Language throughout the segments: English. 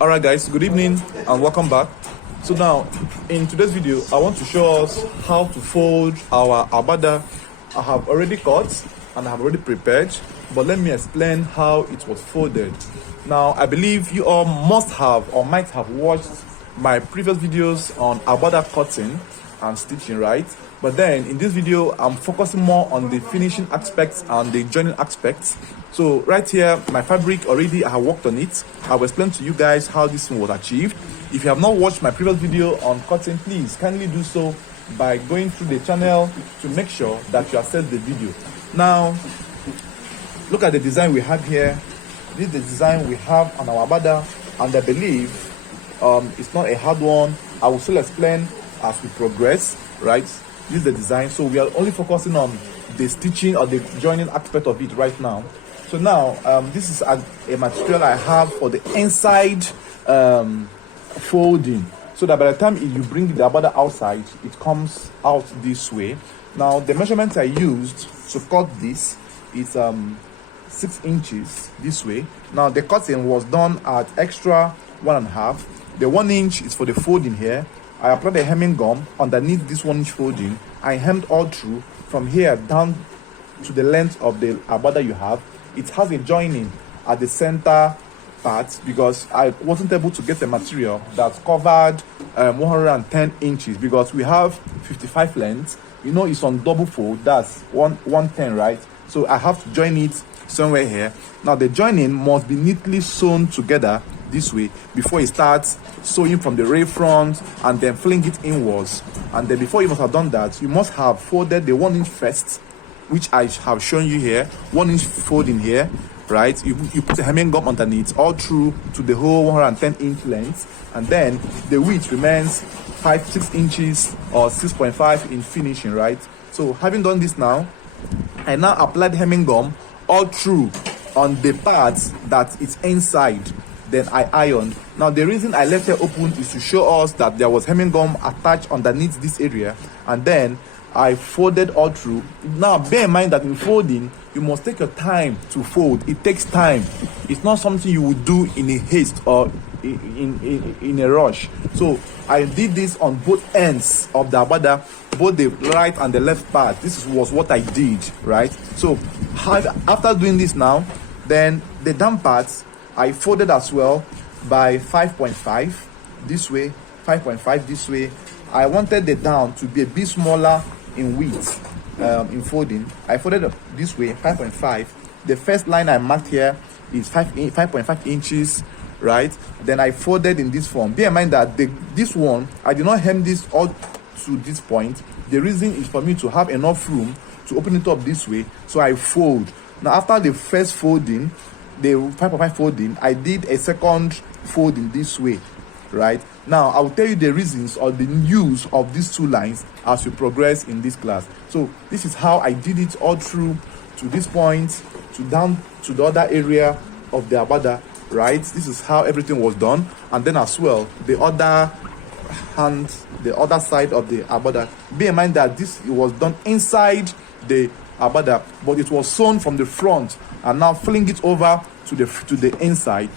Alright guys, good evening and welcome back. So now, in today's video, I want to show us how to fold our Agbada. I have already cut and I have already prepared, but let me explain how it was folded. Now, I believe you all must have or might have watched my previous videos on Agbada cutting and stitching, right? But then in this video, I'm focusing more on the finishing aspects and the joining aspects. So right here, my fabric already, I have worked on it. I will explain to you guys how this thing was achieved. If you have not watched my previous video on cutting, please kindly do so by going through the channel to make sure that you access the video. Now, look at the design we have here. This is the design we have on our Agbada, and I believe it's not a hard one. I will still explain as we progress, right? This is the design, so we are only focusing on the stitching or the joining aspect of it right now. So now, this is a material I have for the inside folding, so that by the time you bring the Agbada outside, it comes out this way. Now, the measurement I used to cut this is 6 inches this way. Now, the cutting was done at extra 1.5. The 1 inch is for the folding here. I applied a hemming gum underneath this 1 inch folding. I hemmed all through from here down to the length of the Agbada you have. It has a joining at the center part because I wasn't able to get a material that covered 110 inches because we have 55 lengths. You know, it's on double fold, that's 110, right? So I have to join it somewhere here. Now the joining must be neatly sewn together this way before it starts sewing from the ray front and then filling it inwards. And then before you must have done that, you must have folded the 1 inch first, which I have shown you here. 1 inch folding here, right? You put a hemming gum underneath all through to the whole 110 inch length, and then the width remains 6 inches or 6.5 in finishing, right? So having done this now, I now applied hemming gum all through on the parts that is inside. Then I ironed. Now the reason I left it open is to show us that there was hemming gum attached underneath this area, and then I folded all through. Now bear in mind that in folding, you must take your time to fold. It takes time. It's not something you would do in a haste or in a rush. So I did this on both ends of the Agbada, both the right and the left part. This was what I did, right? So after doing this now, then the down parts I folded as well by 5.5 this way, 5.5 this way. I wanted the down to be a bit smaller in width in folding. I folded this way, 5.5. The first line I marked here is 5.5 inches, right? Then I folded in this form. Bear in mind that this one, I did not hem this all to this point. The reason is for me to have enough room to open it up this way, so I fold. Now after the first folding, the 5.5 folding, I did a second folding this way, right? Now I will tell you the reasons or the use of these two lines as we progress in this class. So this is how I did it all through to this point, to down to the other area of the Agbada, right? This is how everything was done. And then as well, the other hand, the other side of the Agbada. Bear in mind that this was done inside the Agbada, but it was sewn from the front and now filling it over to the inside,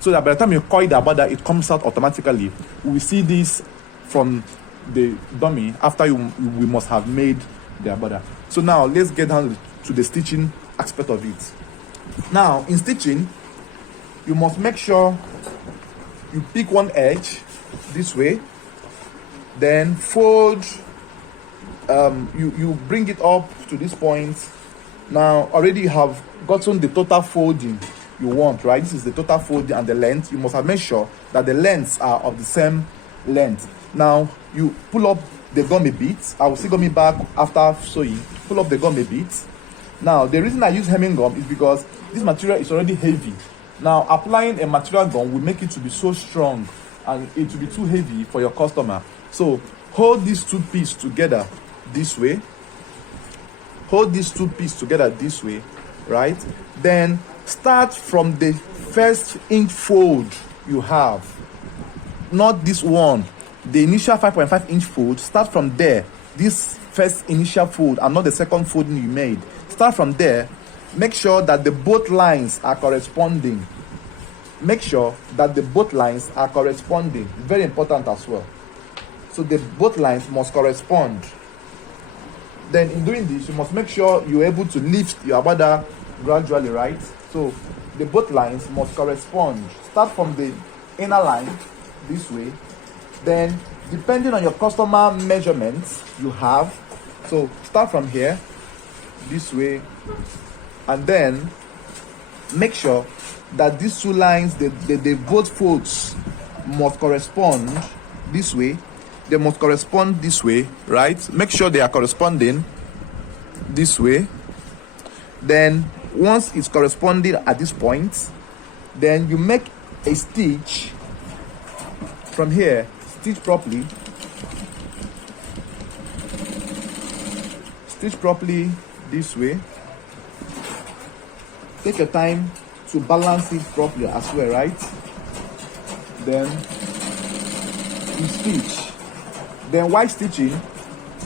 so that by the time you coil the Agbada, it comes out automatically. We will see this from the dummy after we must have made the Agbada. So now let's get down to the stitching aspect of it. Now in stitching, you must make sure you pick one edge this way, then fold. You bring it up to this point. Now already you have gotten the total folding you want, right? This is the total folding and the length. You must have made sure that the lengths are of the same length. Now you pull up the gum a bit. I will still gum it back after sewing. Pull up the gum a bit. Now the reason I use hemming gum is because this material is already heavy. Now applying a material gum will make it to be so strong and it will be too heavy for your customer. So hold these two pieces together this way. Hold these two pieces together this way, right? Then start from the first inch fold you have, not this one, the initial 5.5 inch fold. Start from there, this first initial fold and not the second folding you made. Start from there. Make sure that the both lines are corresponding. make sure that the both lines are corresponding. Very important as well. So the both lines must correspond. Then in doing this, you must make sure you're able to lift your agbada gradually, right? So the both lines must correspond. Start from the inner line this way. Then depending on your customer measurements you have, so start from here this way, and then make sure that these two lines, the both folds must correspond this way. They must correspond this way, right? Make sure they are corresponding this way. Then once it's corresponding at this point, then you make a stitch from here. Stitch properly. Stitch properly this way. Take your time to balance it properly as well, right? Then you stitch. Then while stitching,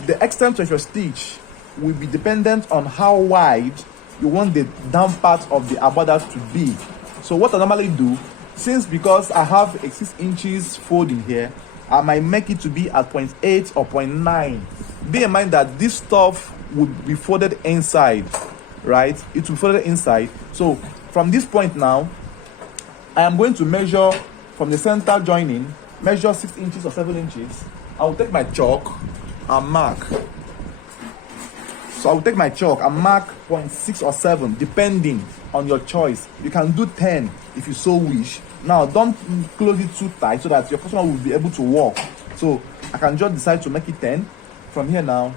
the extent of your stitch will be dependent on how wide you want the down part of the agbada to be. So what I normally do, because I have a 6 inches fold in here, I might make it to be at 0.8 or 0.9. Bear in mind that this stuff would be folded inside, right? It will be folded inside. So from this point now, I am going to measure from the center joining, measure 6 inches or 7 inches. I will take my chalk and mark. So I will take my chalk and mark 0.6 or 7, depending on your choice. You can do 10 if you so wish. Now, don't close it too tight so that your customer will be able to walk. So I can just decide to make it 10. From here now,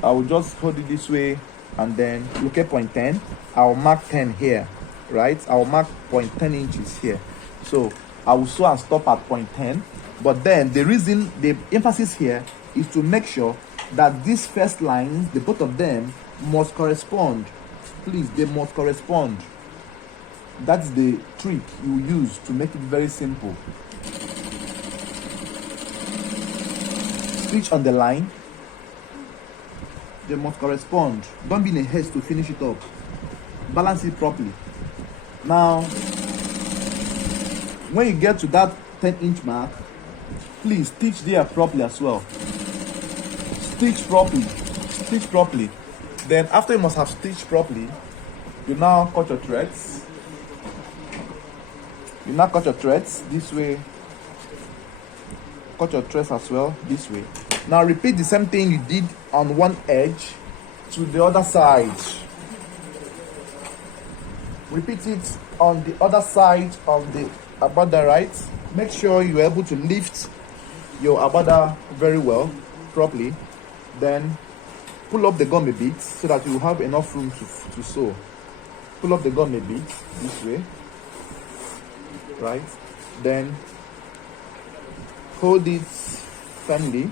I will just hold it this way and then look at 0.10. I will mark 10 here, right? I will mark 0.10 inches here. So I will sew and stop at 0.10. But then the emphasis here is to make sure that these first lines, the both of them, must correspond. Please, they must correspond. That's the trick you use to make it very simple. Stitch on the line. They must correspond. Don't be in a haste to finish it up. Balance it properly. Now, when you get to that 10-inch mark, please stitch there properly as well. Stitch properly. Stitch properly. Then after you must have stitched properly, you now cut your threads. You now cut your threads this way. Cut your threads as well this way. Now repeat the same thing you did on one edge to the other side. Repeat it on the other side of the agbada, right? Make sure you're able to lift your agbada very well, properly. Then pull up the gum a bit so that you have enough room to sew. Pull up the gum a bit this way, right? Then hold it firmly,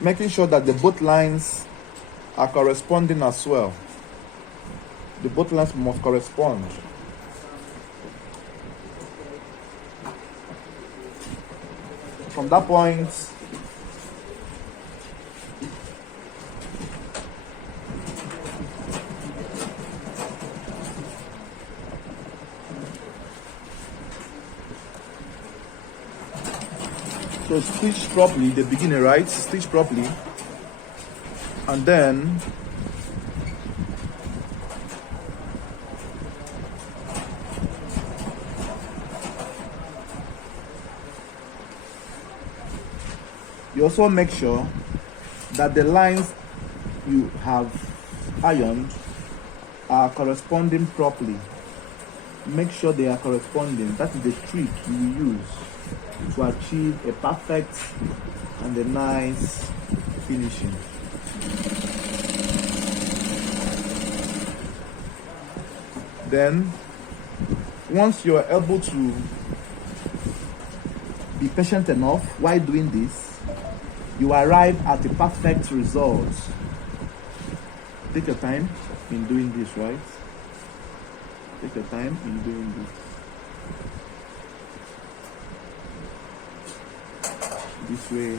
making sure that the both lines are corresponding as well. The both lines must correspond. From that point, so stitch properly, the beginning, right? Stitch properly, and then you also make sure that the lines you have ironed are corresponding properly. Make sure they are corresponding. That is the trick you use to achieve a perfect and a nice finishing. Then once you are able to be patient enough while doing this, you arrive at a perfect result. Take your time in doing this, right? Take your time in doing this. This way.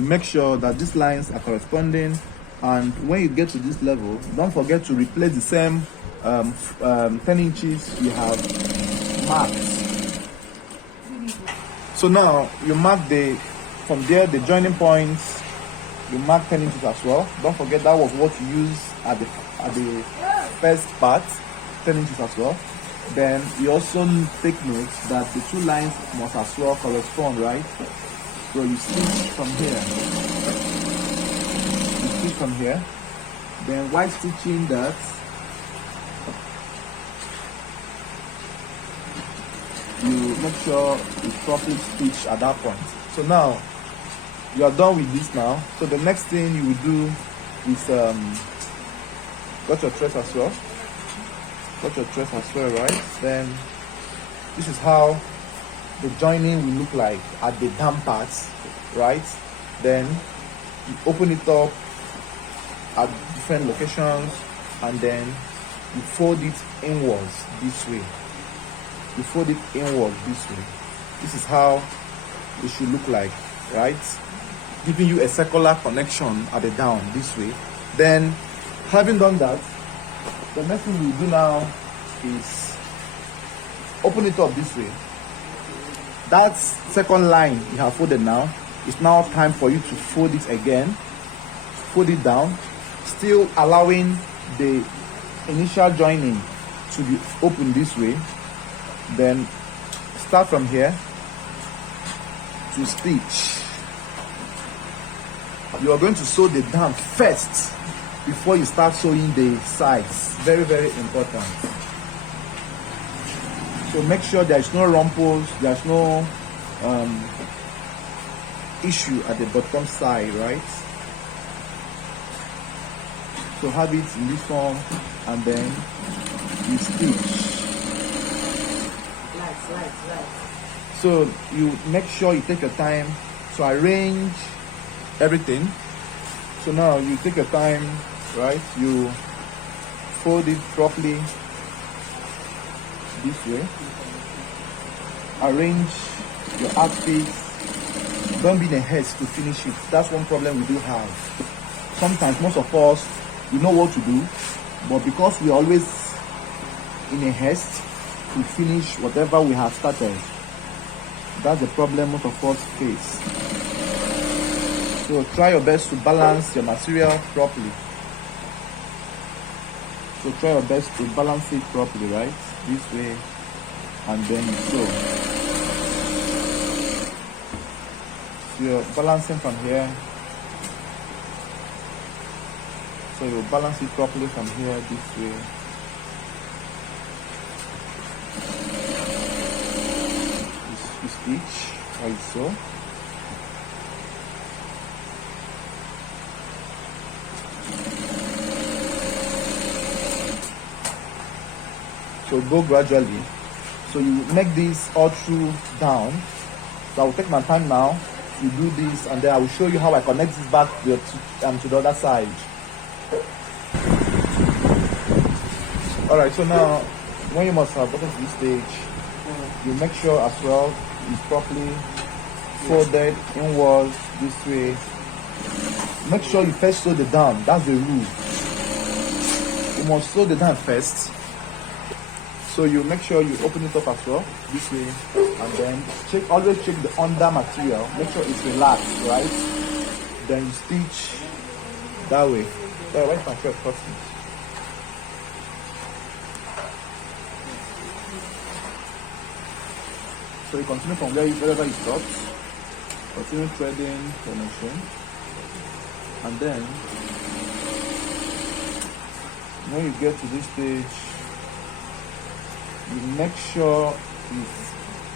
you make sure that these lines are corresponding, and when you get to this level, don't forget to replace the same 10 inches you have marked. So now you mark from there the joining points, you mark 10 inches as well. Don't forget that was what you used at the first part, 10 inches as well. Then you also take note that the two lines must as well correspond, right? So you stitch from here. You stitch from here. Then while stitching that, you make sure it's properly stitched at that point. So now you are done with this now. So the next thing you will do is got your trace as well. Got your trace as well, right? Then this is how the joining will look like at the down parts, right? Then you open it up at different locations, and then you fold it inwards this way. You fold it inwards this way. This is how it should look like, right? Giving you a circular connection at the down this way. Then, having done that, the next thing we do now is open it up this way. That second line you have folded now, it's now time for you to fold it again. Fold it down, still allowing the initial joining to be open this way. Then start from here to stitch. You are going to sew the down first before you start sewing the sides. Very, very important. So make sure there is no rumples, there is no issue at the bottom side, right? So have it in this form, and then you stitch. So you make sure you take your time to arrange everything. So now you take your time, right? You fold it properly this way. Arrange your outfit. Don't be in a haste to finish it. That's one problem we do have. Sometimes most of us, we know what to do, but because we're always in a haste to finish whatever we have started, that's the problem most of us face. So try your best to balance your material properly. So try your best to balance it properly, right? This way, and then you sew. So you're balancing from here. So you balance it properly from here, this way. You stitch also. So go gradually. So you make this all through down. So I will take my time now to do this, and then I will show you how I connect this back to the other side. Alright, so now when you must have gotten to this stage, you make sure as well it's properly folded inwards this way. Make sure you first sew the down. That's the rule. You must sew the down first. So you make sure you open it up as well this way, and then always check the under material. Make sure it's relaxed, right? Then you stitch that way. Sorry, why is my shirt cutting? So you continue from wherever you stopped. Continue threading the machine, and then when you get to this stage, you make sure it's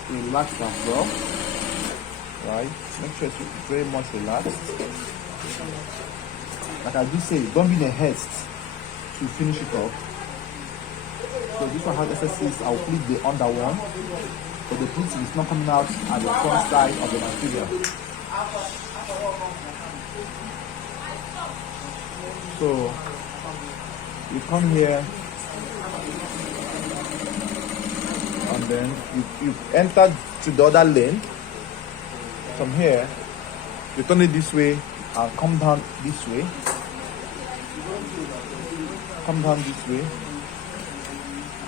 relaxed as well, right? Make sure it's very much relaxed. Like I do say, don't be in a haste to finish it up. So this one has SSCs. I'll flip the under one, but the pleating is not coming out at the front side of the material. So you come here, and then you enter to the other lane. From here, You turn it this way and come down this way. Come down this way.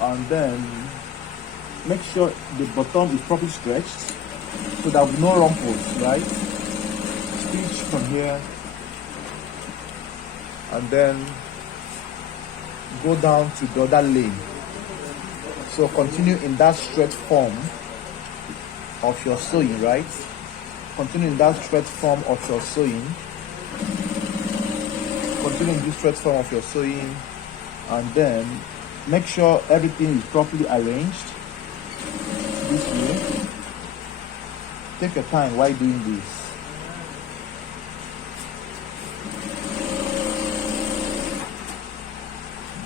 And then make sure the bottom is properly stretched so there will be no rumples, right? Stitch from here and then go down to the other lane. So continue in that straight form of your sewing, right? Continue in that straight form of your sewing. Continue in this straight form of your sewing, and then make sure everything is properly arranged this way. Take your time while doing this.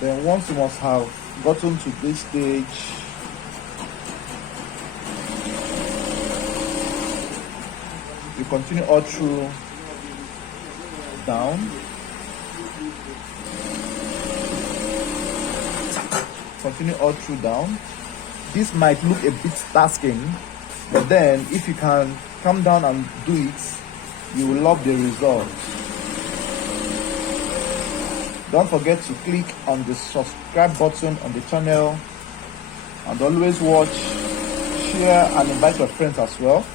Then once you must have gotten to this stage, you continue all through down. Continue all through down. This might look a bit tasking, but then if you can come down and do it, you will love the result. Don't forget to click on the subscribe button on the channel, and always watch, share and invite your friends as well.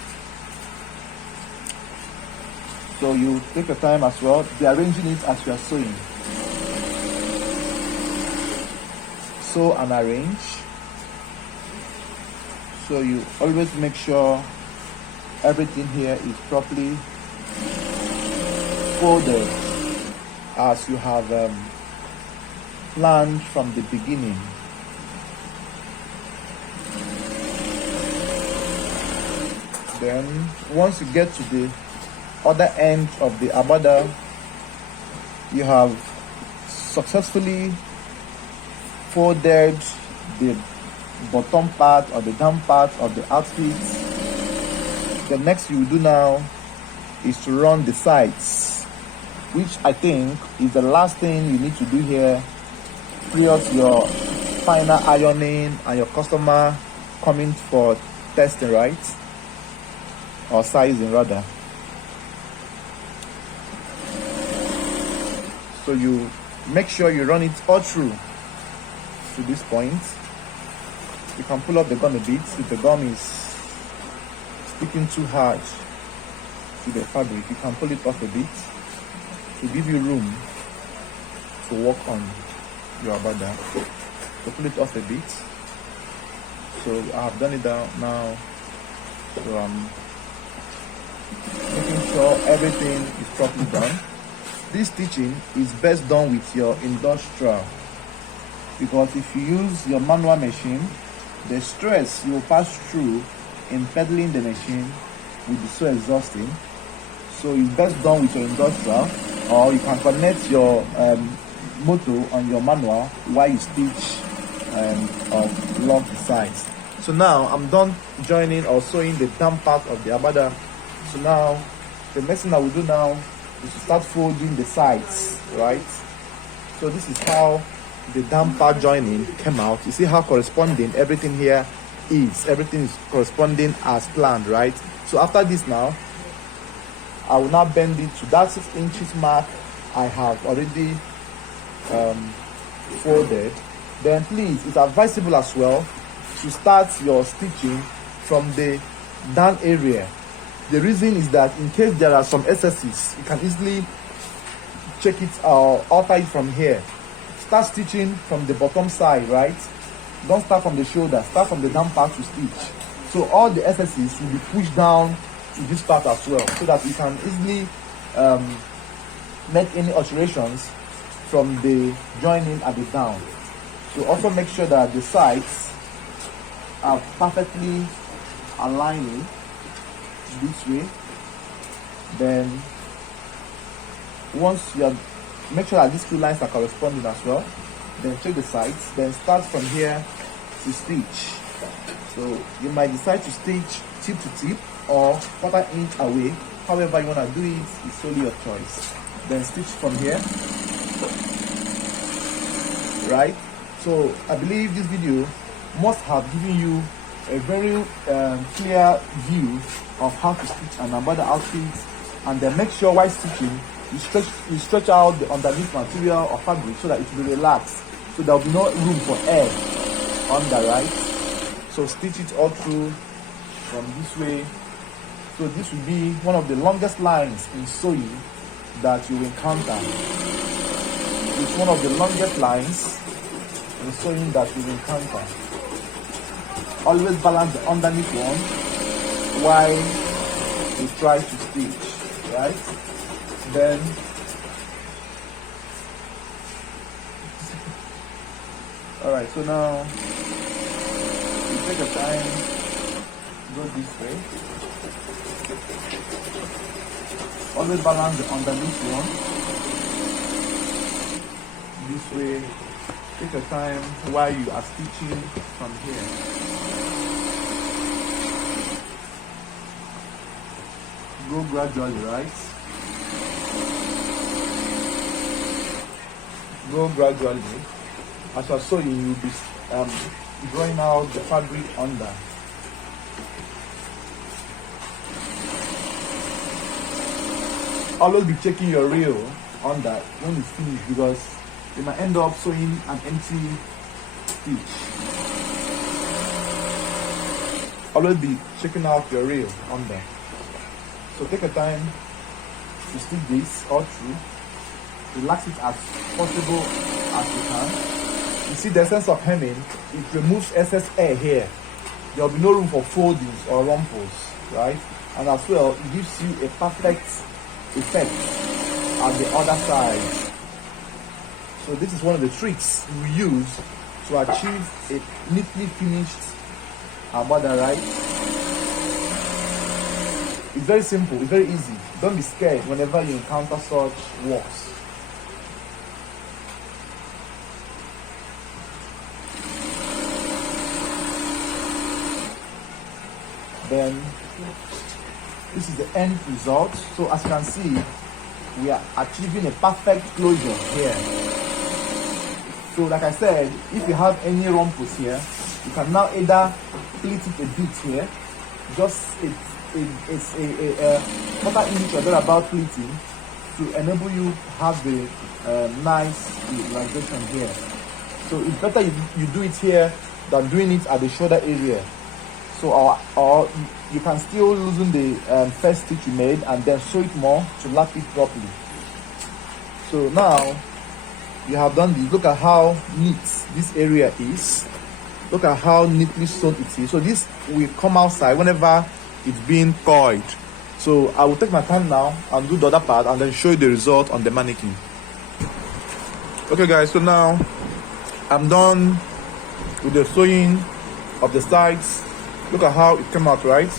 So you take your time as well, be arranging it as you are sewing. Sew and arrange. So you always make sure everything here is properly folded as you have planned from the beginning. Then once you get to the other end of the Agbada, you have successfully folded the bottom part or the down part of the outfit. The next you will do now is to run the sides, which I think is the last thing you need to do here prior to your final ironing and your customer coming for testing, right? Or sizing rather. So you make sure you run it all through to this point. You can pull up the gum a bit if the gum is sticking too hard to the fabric. You can pull it off a bit to give you room to work on your Agbada. So pull it off a bit. So I have done it down now. So I'm making sure everything is properly done. This stitching is best done with your industrial, because if you use your manual machine, the stress you will pass through in pedaling the machine will be so exhausting. So it's best done with your industrial, or you can connect your motor on your manual while you stitch or lock the sides. So now I'm done joining or sewing the down part of the Agbada. So now the next thing I will do now is to start folding the sides, right? So this is how the down part joining came out. You see how corresponding everything here is. Everything is corresponding as planned, right? So after this now, I will now bend it to that 6 inches mark I have already folded. Then please, it's advisable as well to start your stitching from the down area. The reason is that in case there are some excesses, you can easily check it or alter it from here. Start stitching from the bottom side, right? Don't start from the shoulder, start from the down part to stitch. So all the excesses will be pushed down to this part as well, so that you can easily make any alterations from the joining at the down. So also make sure that the sides are perfectly aligning this way. Then once you have, make sure that these two lines are corresponding as well. Then check the sides. Then start from here to stitch. So you might decide to stitch tip to tip or 1/4 inch away. However you want to do it, it's solely your choice. Then stitch from here. Right? So I believe this video must have given you a very clear view of how to stitch an Agbada outfit and then make sure while stitching you stretch out the underneath material or fabric so that it will be relaxed, so there will be no room for air under, right? So stitch it all through from this way. So this will be one of the longest lines in sewing that you will encounter. It's one of the longest lines in sewing that you will encounter. Always balance the underneath one while you try to stitch, right? Then alright, so now you take your time, go this way. Always balance the underneath one this way. Take your time while you are stitching from here. Go gradually, right? Go gradually. As you're sewing, you'll be drawing out the fabric under. Always be checking your reel under when it's finished, because you might end up sewing an empty stitch. Always be checking out your reel under. So take your time to stitch this all through. Relax it as possible as you can. You see the essence of hemming, it removes excess air here. There will be no room for foldings or rumples, right? And as well, it gives you a perfect effect at the other side. So this is one of the tricks we use to achieve a neatly finished Agbada, right? It's very simple, it's very easy. Don't be scared whenever you encounter such works. Then this is the end result. So as you can see, we are achieving a perfect closure here. So like I said, if you have any rumples here, you can now either pleat it a bit here, just it's a quarter inch or about pleating to enable you to have the nice relaxation here. So it's better you do it here than doing it at the shoulder area. So or you can still loosen the first stitch you made and then sew it more to lap it properly. So now you have done this. Look at how neat this area is. Look at how neatly sewn it is. So this will come outside whenever it's being coiled. So I will take my time now and do the other part and then show you the result on the mannequin. Okay guys, so now I'm done with the sewing of the sides. Look at how it came out, right?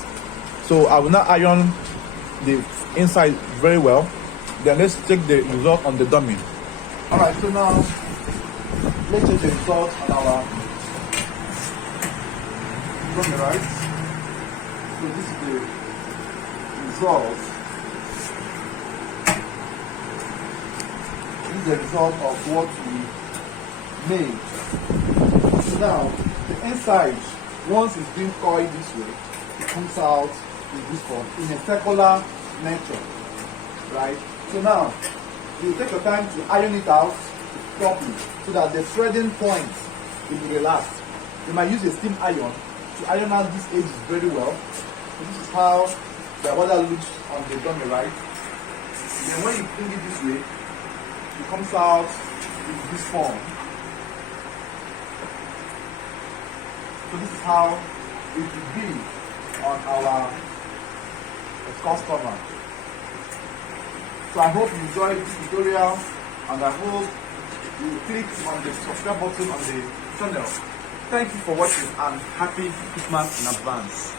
So I will now iron the inside very well. Then let's check the result on the dummy. Alright, so now let's check the result on our dummy, right? So this is the result. This is the result of what we made. So now the inside, once it's been coiled this way, it comes out in this form, in a circular nature, right? So now, you take your time to iron it out properly so that the threading point will be relaxed. You might use a steam iron to iron out these edges very well. So this is how the Agbada looks on the dummy, right? Then when you bring it this way, it comes out in this form. So this is how it will be on our customer. So I hope you enjoyed this tutorial, and I hope you click on the subscribe button on the channel. Thank you for watching, and happy Christmas in advance.